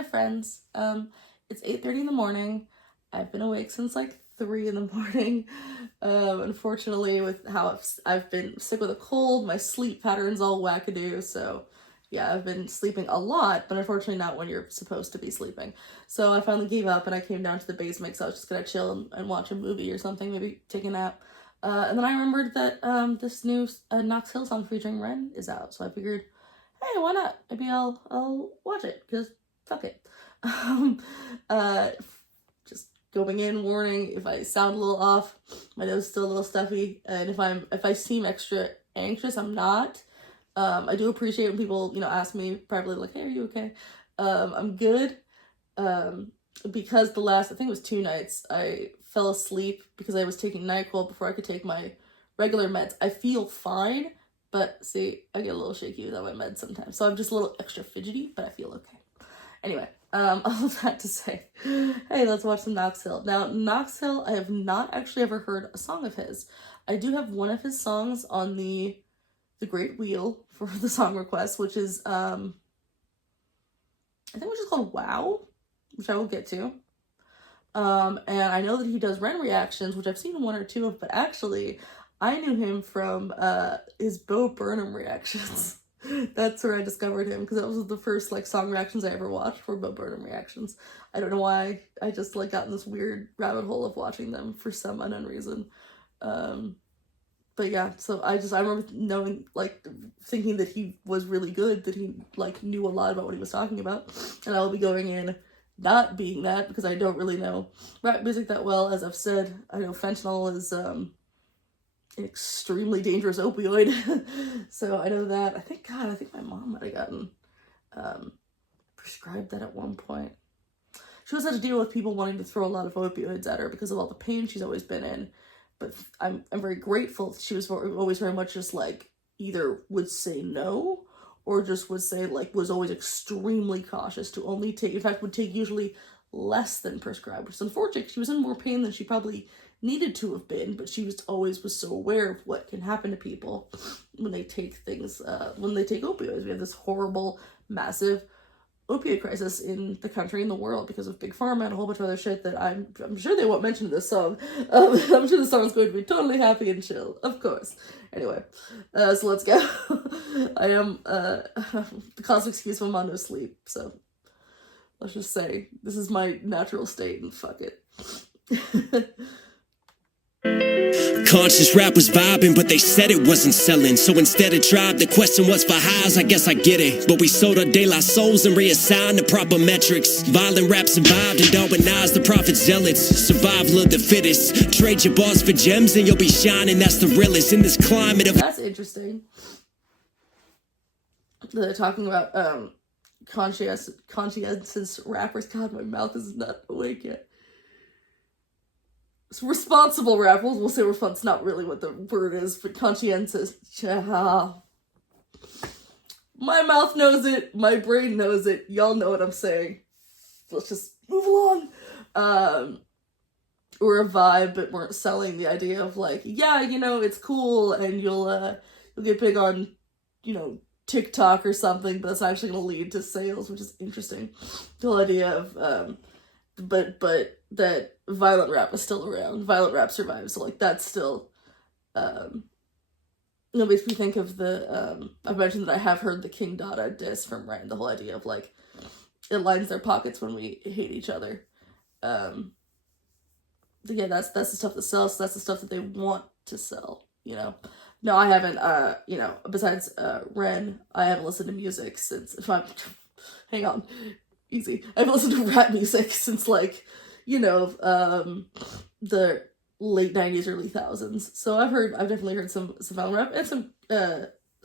have friends. It's 8:30 in the morning. I've been awake since like 3 in the morning. Unfortunately, with how I've been sick with a cold, my sleep pattern's all wackadoo, so yeah, I've been sleeping a lot, but unfortunately not when you're supposed to be sleeping. So I finally gave up and I came down to the basement because I was just gonna chill and watch a movie or something, maybe take a nap. And then I remembered that this new Knox Hill song featuring Ren is out, so I figured, hey, why not? Maybe I'll watch it, because fuck it. Just going in, warning, if I sound a little off, my nose is still a little stuffy, and if I seem extra anxious, I'm not. I do appreciate when people, ask me privately, like, hey, are you okay? I'm good. Because I think it was 2 nights, I fell asleep because I was taking NyQuil before I could take my regular meds. I feel fine, but see, I get a little shaky without my meds sometimes. So I'm just a little extra fidgety, but I feel okay. Anyway, all of that to say, hey, let's watch some Knox Hill. Now, Knox Hill, I have not actually ever heard a song of his. I do have one of his songs on the Great Wheel for the song request, which is, I think which is called Wow, which I will get to. And I know that he does Ren reactions, which I've seen 1 or 2 of, but actually, I knew him from his Bo Burnham reactions. That's where I discovered him, because that was the first song reactions I ever watched, were Bo Burnham reactions. I don't know why, I just got in this weird rabbit hole of watching them for some unknown reason. But yeah, so I remember knowing, thinking that he was really good, that he, knew a lot about what he was talking about, and I will be going in not being that, because I don't really know rap music that well. As I've said, I know fentanyl is, an extremely dangerous opioid, so I know that. I think my mom might have gotten, prescribed that at one point. She always had to deal with people wanting to throw a lot of opioids at her because of all the pain she's always been in. But I'm very grateful she was always very much just either would say no, or just would say was always extremely cautious to only take, in fact would take usually less than prescribed, which is unfortunate. She was in more pain than she probably needed to have been, but she was so aware of what can happen to people when they take things, when they take opioids. We have this horrible, massive opioid crisis in the country and the world because of Big Pharma and a whole bunch of other shit that I'm sure they won't mention in this song. I'm sure the song's going to be totally happy and chill, of course. Anyway, so let's go. I am, the constant excuse when I'm on no sleep, so let's just say this is my natural state and fuck it. Conscious rap was vibing, but they said it wasn't selling. So instead of tribe, the question was for highs. I guess I get it. But we sold our de la souls and reassigned the proper metrics. Violent rap survived and Darwinized the prophet zealots. Survival of the fittest. Trade your bars for gems and you'll be shining. That's the realest in this climate of... That's interesting. They're talking about conscientious rappers. God, my mouth is not awake yet. Responsible rappers, we'll say responsible, it's not really what the word is, but conscientious. My mouth knows it, my brain knows it, y'all know what I'm saying. Let's just move along. Or a vibe, but weren't selling the idea of yeah, it's cool, and you'll get big on, TikTok or something, but that's actually going to lead to sales, which is interesting. The whole idea of, but that violent rap is still around. Violent rap survives, so that's still, makes me think of the, I've mentioned that I have heard the King Dada diss from Ryan, the whole idea of it lines their pockets when we hate each other. Yeah, that's the stuff that sells, so that's the stuff that they want to sell, No, I haven't, besides Ren, I haven't listened to music since, hang on, easy. I haven't listened to rap music since, the late 90s, early 2000s. So I've definitely heard some violent rap and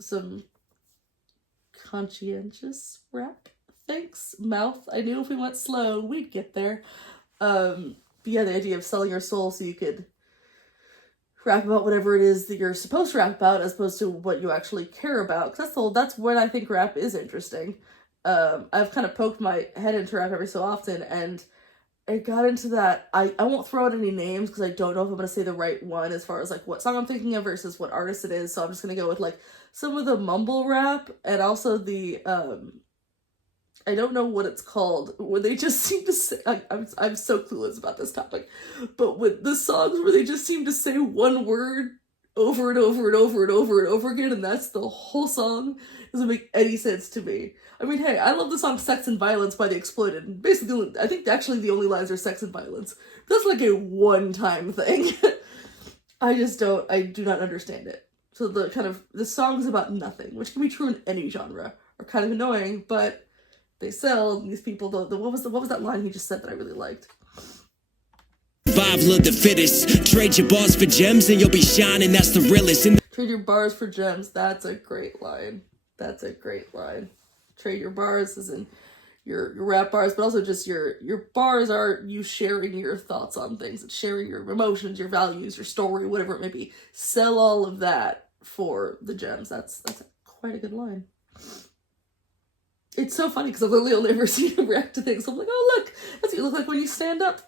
some conscientious rap. Thanks, mouth. I knew if we went slow, we'd get there. But yeah, the idea of selling your soul so you could rap about whatever it is that you're supposed to rap about as opposed to what you actually care about. Because that's when I think rap is interesting. I've kind of poked my head into rap every so often, and I got into that. I won't throw out any names because I don't know if I'm going to say the right one as far as what song I'm thinking of versus what artist it is. So I'm just going to go with some of the mumble rap and also the I don't know what it's called, when they just seem to say, I'm so clueless about this topic, but with the songs where they just seem to say one word over and over and over and over and over again, and that's the whole song, doesn't make any sense to me. I mean, hey, I love the song Sex and Violence by The Exploited, and basically, I think actually the only lines are sex and violence. That's like a one-time thing. I do not understand it. So the songs about nothing, which can be true in any genre, are kind of annoying, but they sell, and these people, what was that line he just said that I really liked? Survival of the fittest. Trade your bars for gems and you'll be shining, that's the realest. Trade your bars for gems, that's a great line. That's a great line. Trade your bars as in your rap bars, but also just your bars are you sharing your thoughts on things, and sharing your emotions, your values, your story, whatever it may be. Sell all of that for the gems. That's quite a good line. It's so funny because I've literally only ever seen him react to things. I'm like, oh look, that's what you look like when you stand up.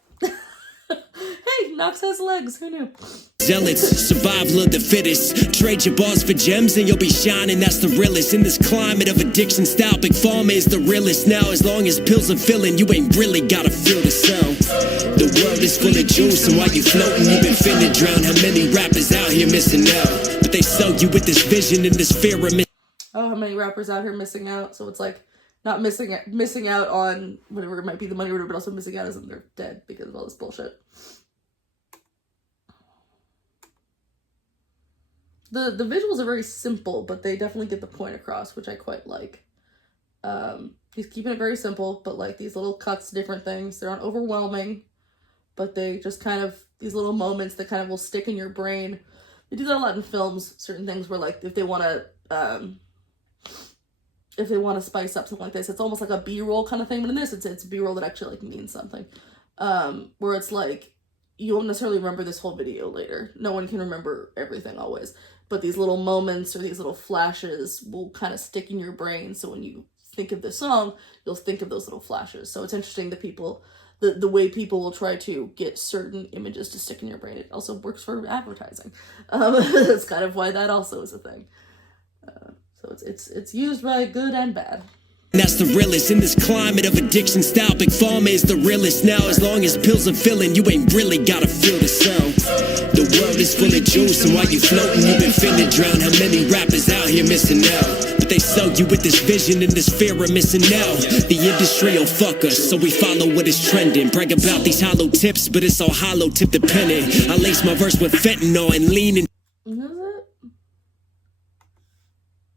Hey, Knox has legs, who knew? Zealots, survival of the fittest. Trade your bars for gems and you'll be shining, that's the realest. In this climate of addiction style, Big Pharma is the realest. Now as long as pills are filling, you ain't really gotta feel the sound. The world is full of juice, and while you floating, you've been finna drown. How many rappers out here missing out? But they sell you with this vision and this fear of how many rappers out here missing out? So it's like, not missing out on whatever it might be, the money or whatever, but also missing out as in they're dead because of all this bullshit. The visuals are very simple, but they definitely get the point across, which I quite like. He's keeping it very simple, but like these little cuts to different things. They're not overwhelming, but they just kind of, these little moments that kind of will stick in your brain. They do that a lot in films, certain things where like if they want to spice up something like this, it's almost like a B-roll kind of thing, but in this it's B-roll that actually like means something. Where it's like, you won't necessarily remember this whole video later. No one can remember everything always. But these little moments or these little flashes will kind of stick in your brain. So when you think of the song, you'll think of those little flashes. So it's interesting that the way people will try to get certain images to stick in your brain. It also works for advertising. That's kind of why that also is a thing. So it's used by good and bad. That's the realest. In this climate of addiction style, Big Pharma is the realest. Now as long as pills are filling, you ain't really gotta feel the sound. The world is full of juice, and while you floating, you've been finna drown. How many rappers out here missing out? But they sell you with this vision and this fear of missing out. The industry will fuck us, so we follow what is trending. Brag about these hollow tips, but it's all hollow tip dependent. I lace my verse with fentanyl and lean in.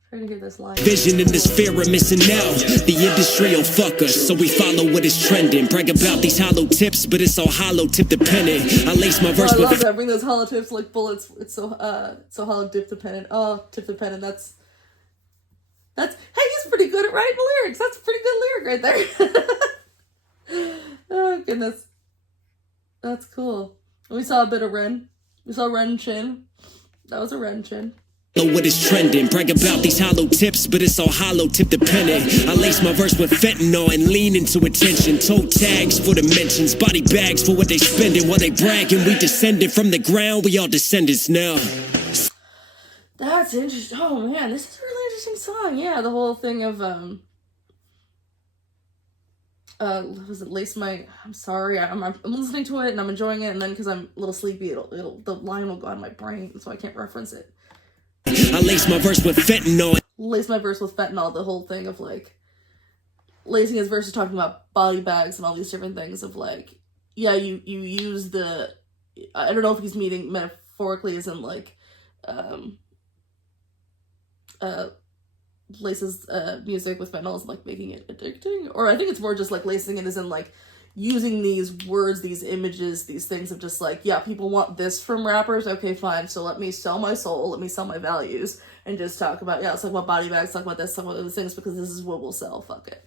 Trying to hear this line. Vision and this fear of missing out. The industry will fuck us, so we follow what is trending. Brag about these hollow tips, but it's all hollow tip dependent. I lace my verse I love with that. Bring those hollow tips like bullets. It's so hollow tip dependent. Oh, tip dependent. That's hey, he's pretty good at writing lyrics. That's a pretty good lyric right there. Oh goodness, that's cool. And we saw a bit of Ren. We saw Ren Chin. That was a Ren Chin. Know what is trending. Brag about these hollow tips, but it's all hollow tip dependent. I lace my verse with fentanyl and lean into attention. Toe tags for the mentions, body bags for what they spending. While they bragging, we descended from the ground. We all descendants now. That's interesting. Oh man, this is a really interesting song. Yeah, the whole thing of was it lace my? I'm sorry. I'm listening to it and I'm enjoying it, and then because I'm a little sleepy, the line will go out of my brain, so I can't reference it. I lace my verse with fentanyl. Lace my verse with fentanyl. The whole thing of like lacing his verse is talking about body bags and all these different things of like, yeah, you use the, I don't know if he's meaning metaphorically as in like laces music with fentanyl is like making it addicting, or I think it's more just like lacing it as in like using these words, these images, these things of just like, yeah, people want this from rappers, okay, fine, so let me sell my soul, let me sell my values, and just talk about, yeah, let's talk about body bags, talk about this, talk about other things, because this is what will sell, fuck it.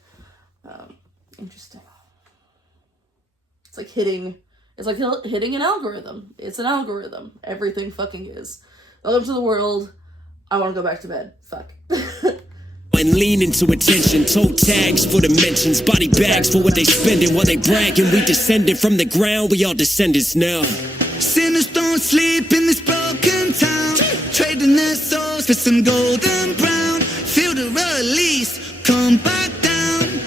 Interesting. It's like hitting an algorithm. It's an algorithm. Everything fucking is. Welcome to the world. I want to go back to bed. Fuck. And lean into attention. Toe tags for the mentions, body bags for what they spending. While they bragging, we descended from the ground. We all descendants now. Sinners don't sleep in this broken town, trading their souls for some golden brown. Feel the release, come back down.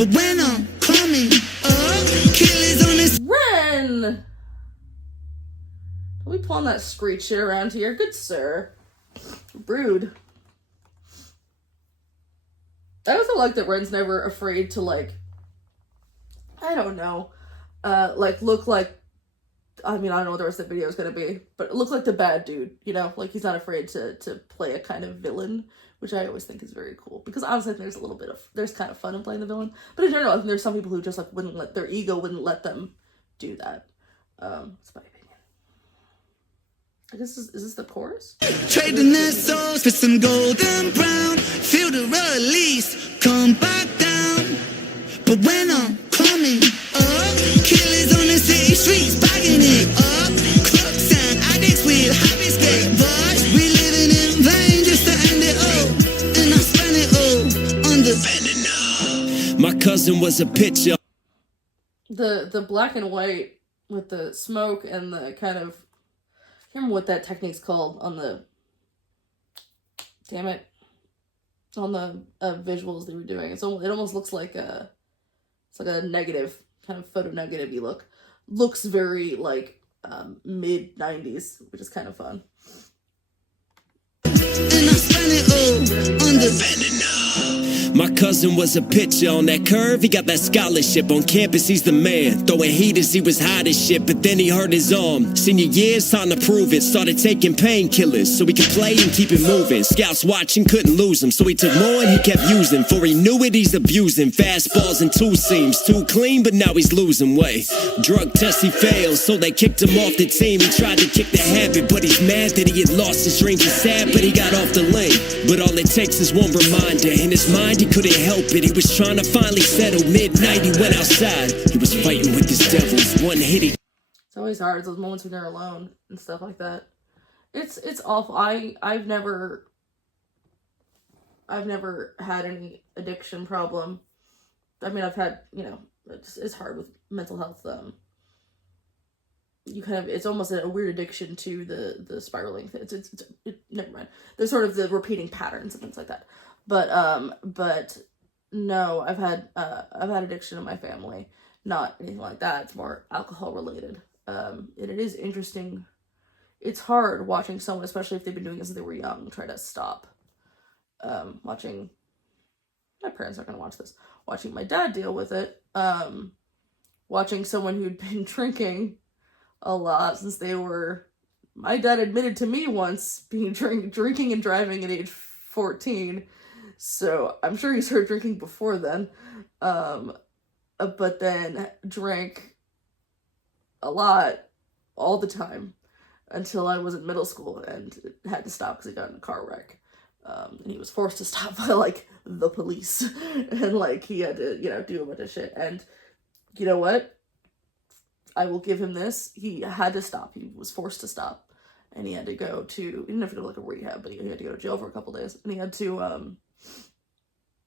But when I'm coming up, killers on this. Ren! Are we pulling that screech shit around here? Good sir. Rude. I also like that Ren's never afraid to, like, I don't know, like, look like, I mean, I don't know what the rest of the video is going to be, but look like the bad dude, you know? Like, he's not afraid to play a kind of villain, which I always think is very cool. Because honestly, I think there's a little bit of, there's kind of fun in playing the villain. But in general, I think there's some people who just, like, wouldn't let, their ego wouldn't let them do that. That's my opinion. I guess, is this the chorus? Trading their souls for some golden brown. Feel the release, come back down. But when I'm coming up, killers on the city streets, bagging it up. Crooks and addicts with habits get rushed. We living in vain just to end it all. And I spend it all on the Fentanyl. My cousin was a pitcher. The black and white with the smoke and the kind of, I can't remember what that technique's called on the, damn it, on the visuals they were doing. It almost looks like it's like a negative, kind of photo negative-y look. Looks very, like, mid-90s, which is kind of fun. And I spend it all on the Fentanyl. My cousin was a pitcher on that curve. He got that scholarship on campus. He's the man. Throwing heat as he was hot as shit, but then he hurt his arm. Senior year's time to prove it. Started taking painkillers so he could play and keep it moving. Scouts watching, couldn't lose him, so he took more and he kept using. For he knew it, he's abusing. Fastballs and two seams, too clean, but now he's losing weight. Drug test he failed, so they kicked him off the team. He tried to kick the habit, but he's mad that he had lost his dreams. He's sad, but he got off the lane. But all it takes is one reminder. In his mind, he couldn't help it. He was trying to finally settle. Midnight, he went outside. He was fighting with his devils. One hit, he... It's always hard, those moments when they're alone and stuff like that. It's awful. I've never had any addiction problem. I mean, I've had, you know, it's hard with mental health. You kind of, it's almost a weird addiction to the spiraling thing. Never mind. There's sort of the repeating patterns and things like that. But no, I've had addiction in my family. Not anything like that. It's more alcohol related. And it is interesting. It's hard watching someone, especially if they've been doing this since they were young, try to stop. Watching, my parents aren't gonna watch this. Watching my dad deal with it. Watching someone who'd been drinking a lot since they were, my dad admitted to me once being drinking and driving at age 14. So I'm sure he started drinking before then. But then drank a lot all the time until I was in middle school and had to stop because he got in a car wreck. And he was forced to stop by, like, the police. And, like, he had to, you know, do a bunch of shit. And you know what? I will give him this. He had to stop. He was forced to stop. And he had to go to, he didn't have to go to, like, a rehab, but he had to go to jail for a couple days. And he had to,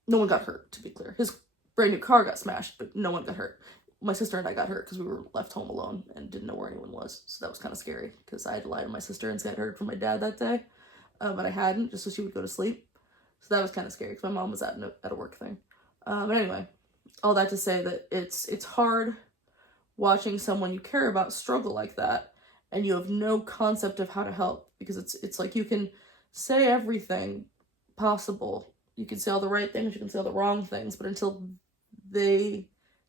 no one got hurt, to be clear. His brand new car got smashed, but no one got hurt. My sister and I got hurt because we were left home alone and didn't know where anyone was. So that was kind of scary because I had to lie to my sister and say I'd heard from my dad that day. But I hadn't, just so she would go to sleep. So that was kind of scary because my mom was at a work thing. But anyway, all that to say that it's hard watching someone you care about struggle like that and you have no concept of how to help, because it's like you can say everything possible. You can say all the right things, you can say all the wrong things, but until they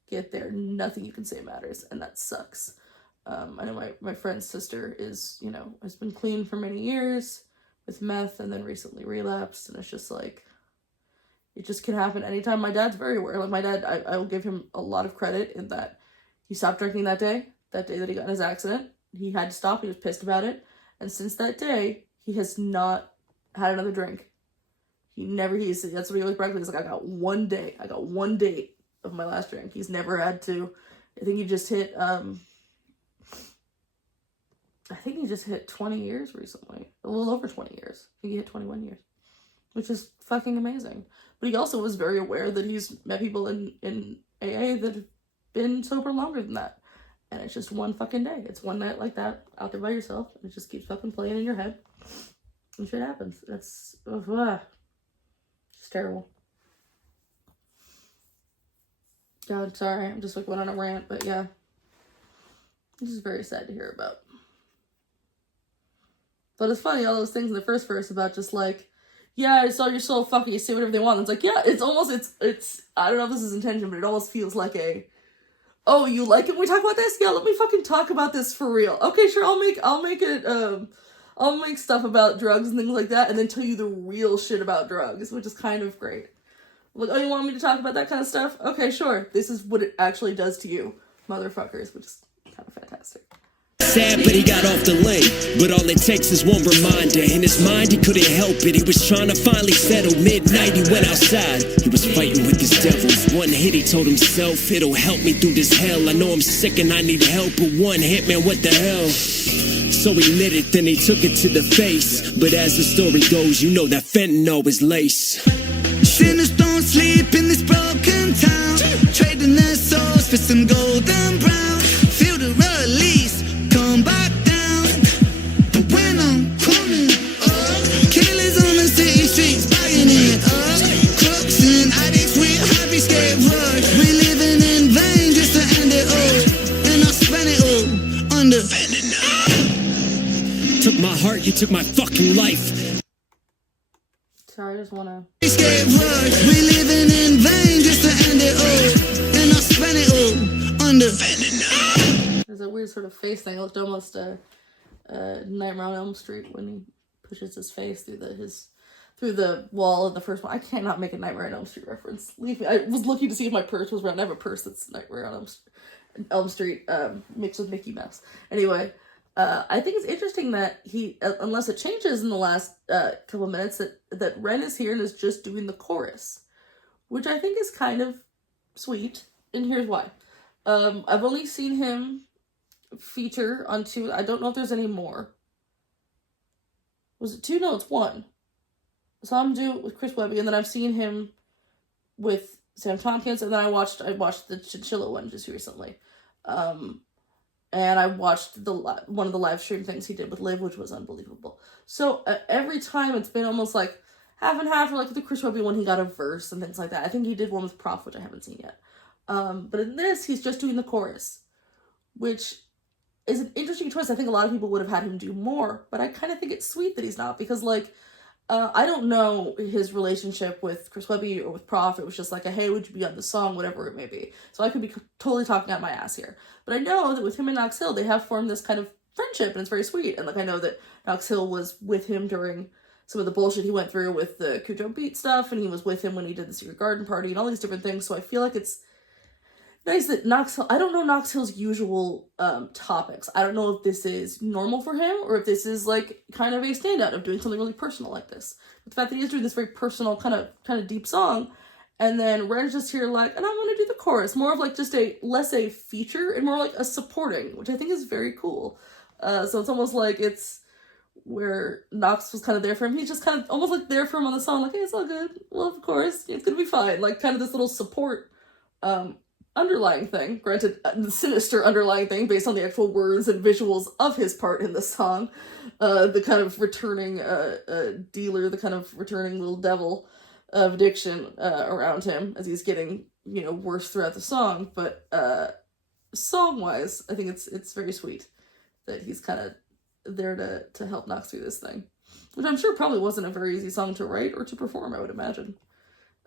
get there, nothing you can say matters, and that sucks. I know my friend's sister is, you know, has been clean for many years with meth and then recently relapsed, and it's just like, it just can happen anytime. My dad's very aware. Like, my dad, I will give him a lot of credit in that he stopped drinking that day that he got in his accident. He had to stop. He was pissed about it. And since that day, he has not had another drink. That's what he always bragged. He's like, I got one day of my last drink. He's never had to. I think he just hit 20 years recently. A little over 20 years. I think he hit 21 years. Which is fucking amazing. But he also was very aware that he's met people in AA that have been sober longer than that. And it's just one fucking day. It's one night like that, out there by yourself, and it just keeps fucking playing in your head. And shit happens. It's terrible. God, sorry, I'm just like went on a rant, but yeah. This is very sad to hear about. But it's funny, all those things in the first verse about just like, yeah, it's all your soul, fuck it, you say whatever they want. It's like, yeah, it's almost, it's, I don't know if this is intention, but it almost feels like a, oh, you like it when we talk about this? Yeah, let me fucking talk about this for real. Okay, sure, I'll make stuff about drugs and things like that, and then tell you the real shit about drugs, which is kind of great. Like, oh, you want me to talk about that kind of stuff? Okay, sure. This is what it actually does to you, motherfuckers, which is kind of fantastic. Sad, but he got off the lane. But all it takes is one reminder. In his mind, he couldn't help it. He was trying to finally settle. Midnight, he went outside. He was fighting with his devils. One hit, he told himself, it'll help me through this hell. I know I'm sick and I need help, but one hit, man, what the hell? So he lit it, then he took it to the face. But as the story goes, you know that fentanyl is lace. Sinners don't sleep in this broken town, trading their souls for some golden brown. Feel the release, come back down. But when I'm coming up, killers on the city streets buying it up. Crooks and addicts with happy skate rush. We living in vain just to end it all, and I spent it all under Fentanyl. Took my heart, you took my fucking life. Sorry, I just wanna... Escape rush, we living in vain just to end it all, and I spent it all under Fentanyl. There's a weird sort of face thing. It looked almost Nightmare on Elm Street when he pushes his face through the wall in the first one. I cannot make a Nightmare on Elm Street reference. Leave me. I was looking to see if my purse was around. I have a purse that's Nightmare on Elm Street mixed with Mickey Mouse. Anyway, I think it's interesting that he, unless it changes in the last couple minutes, that Ren is here and is just doing the chorus, which I think is kind of sweet, and here's why. I've only seen him feature on 2, I don't know if there's any more. Was it 2? No, it's 1. I saw him do it with Chris Webby, and then I've seen him with Sam Tompkins, and then I watched the Chinchilla one just recently. And I watched one of the live stream things he did with Liv, which was unbelievable. So every time it's been almost like half and half, or like the Chris Webby one, he got a verse and things like that. I think he did one with Prof, which I haven't seen yet. But in this, he's just doing the chorus, which is an interesting choice. I think a lot of people would have had him do more, but I kind of think it's sweet that he's not, because like, I don't know his relationship with Chris Webby or with Prof. It was just like a, hey, would you be on the song, whatever it may be. So I could be totally talking out my ass here. But I know that with him and Knox Hill, they have formed this kind of friendship, and it's very sweet. And like, I know that Knox Hill was with him during some of the bullshit he went through with the Cujo Beat stuff, and he was with him when he did the Secret Garden Party and all these different things. So I feel like it's nice that Knox Hill, I don't know Knox Hill's usual topics. I don't know if this is normal for him, or if this is like kind of a standout of doing something really personal like this. But the fact that he's doing this very personal kind of deep song, and then Ren's just here like, and I'm gonna do the chorus, more of like just less a feature and more like a supporting, which I think is very cool. So it's almost like it's where Knox was kind of there for him. He's just kind of almost like there for him on the song, like, hey, it's all good. Well, of course, it's gonna be fine. Like kind of this little support underlying thing, granted the sinister underlying thing based on the actual words and visuals of his part in the song, the kind of returning dealer, the kind of returning little devil of addiction around him as he's getting, you know, worse throughout the song. But song wise, I think it's very sweet that he's kind of there to help Knox through this thing, which I'm sure probably wasn't a very easy song to write or to perform, I would imagine.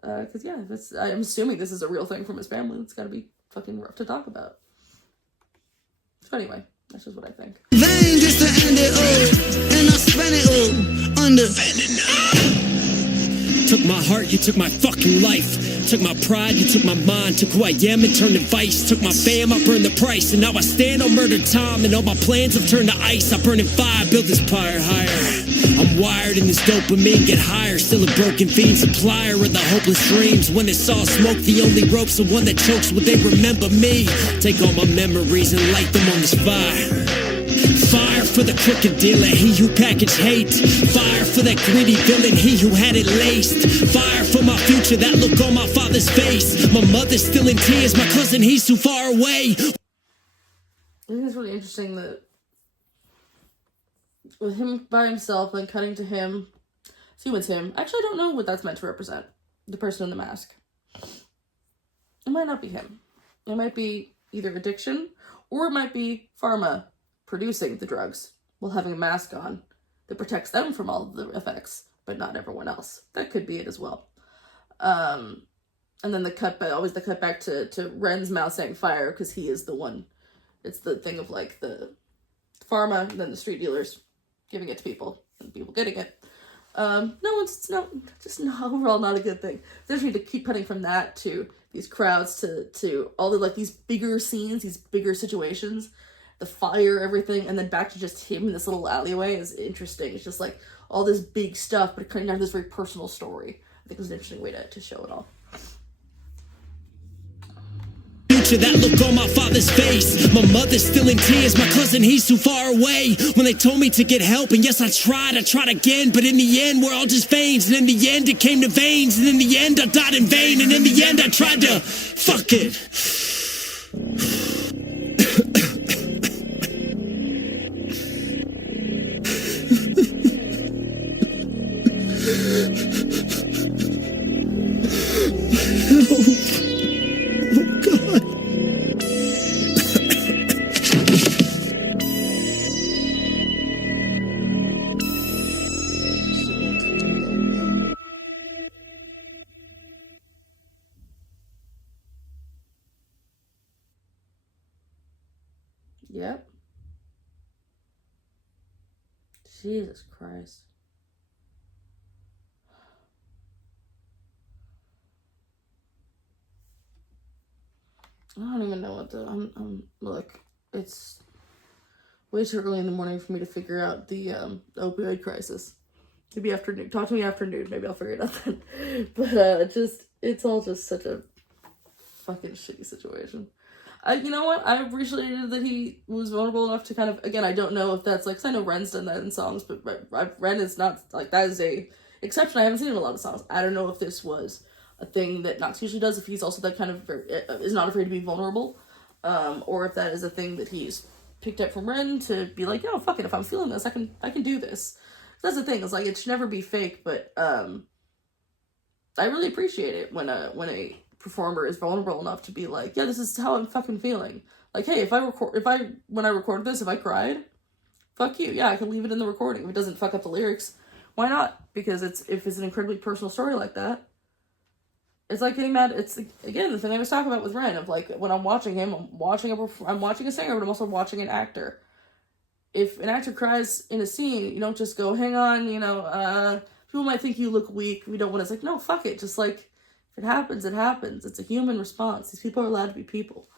Because, yeah, I'm assuming this is a real thing from his family. It's gotta be fucking rough to talk about. So anyway, that's just what I think. Vain just to end it all, and I spent it all under Fentanyl. Took my heart, you took my fucking life. Took my pride, you took my mind. Took who I am and turned to vice. Took my fam, I burned the price. And now I stand on murdered time, and all my plans have turned to ice. I burn in fire, build this pyre higher. I'm wired in this dopamine, get higher. Still a broken fiend, supplier of the hopeless dreams. When it's all smoke, the only rope's the one that chokes. Will they remember me? Take all my memories and light them on this fire. Fire for the crooked dealer, he who packaged hate. Fire for that greedy villain, he who had it laced. Fire for my future, that look on my father's face. My mother's still in tears, my cousin, he's too far away. I think it's really interesting that with him by himself and cutting to him, see what's him. Actually, I don't know what that's meant to represent. The person in the mask. It might not be him. It might be either addiction, or it might be pharma producing the drugs while having a mask on that protects them from all of the effects, but not everyone else. That could be it as well. And then always the cut back to Ren's mouth saying fire, because he is the one. It's the thing of like the pharma and then the street dealers giving it to people and people getting it. It's overall not a good thing. It's interesting to keep cutting from that to these crowds to all the like these bigger scenes, these bigger situations, the fire, everything, and then back to just him in this little alleyway is interesting. It's just like all this big stuff, but kind of this very personal story. I think it was an interesting way to show it all. That look on my father's face. My mother's still in tears. My cousin, he's too far away. When they told me to get help, and yes, I tried again. But in the end, we're all just veins. And in the end, it came to veins. And in the end, I died in vain. And in the end, I tried to fuck it. Yep. Jesus Christ. I don't even know what to. Look, it's way too early in the morning for me to figure out the opioid crisis. Maybe afternoon. Talk to me afternoon. Maybe I'll figure it out then. But it's all just such a fucking shitty situation. You know what? I appreciated that he was vulnerable enough to kind of, again, I don't know if that's like, 'cause I know Ren's done that in songs, but Ren is not, like, that is a exception. I haven't seen it in a lot of songs. I don't know if this was a thing that Knox usually does, if he's also that kind of, is not afraid to be vulnerable, or if that is a thing that he's picked up from Ren to be like, yo, fuck it, if I'm feeling this, I can do this. That's the thing, it's like, it should never be fake, but, I really appreciate it when a performer is vulnerable enough to be like, yeah, this is how I'm fucking feeling. Like, hey, when I recorded this, if I cried, fuck you. Yeah, I can leave it in the recording. If it doesn't fuck up the lyrics, why not? Because if it's an incredibly personal story like that, it's like getting mad. It's, again, the thing I was talking about with Ren, of like, when I'm watching him, I'm watching a singer, but I'm also watching an actor. If an actor cries in a scene, you don't just go, hang on, people might think you look weak. We don't want to, it's like, no, fuck it. Just like, if it happens, it happens. It's a human response. These people are allowed to be people.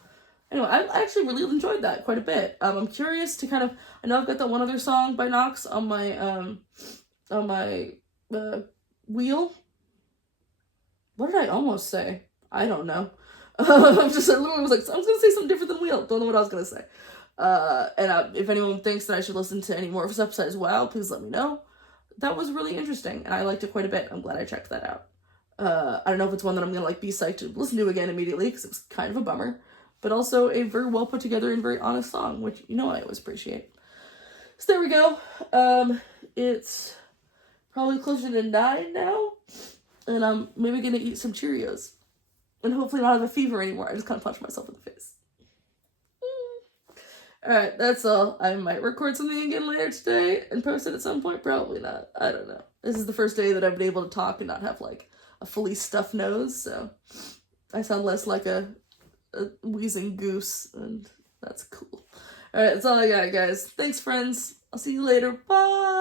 Anyway, I actually really enjoyed that quite a bit. I'm curious to kind of, I know I've got that one other song by Knox on my wheel. What did I almost say? I don't know. I literally was like, I was going to say something different than wheel. Don't know what I was going to say. And if anyone thinks that I should listen to any more of his episodes as well, please let me know. That was really interesting, and I liked it quite a bit. I'm glad I checked that out. I don't know if it's one that I'm going to like be psyched to listen to again immediately, because it was kind of a bummer. But also a very well put together and very honest song, which, I always appreciate. So there we go. It's probably closer to 9 now. And I'm maybe going to eat some Cheerios. And hopefully not have a fever anymore. I just kind of punched myself in the face. Alright, that's all. I might record something again later today and post it at some point. Probably not. I don't know. This is the first day that I've been able to talk and not have, like, a fully stuffed nose. So I sound less like a wheezing goose, and that's cool. Alright, that's all I got, guys. Thanks, friends. I'll see you later. Bye!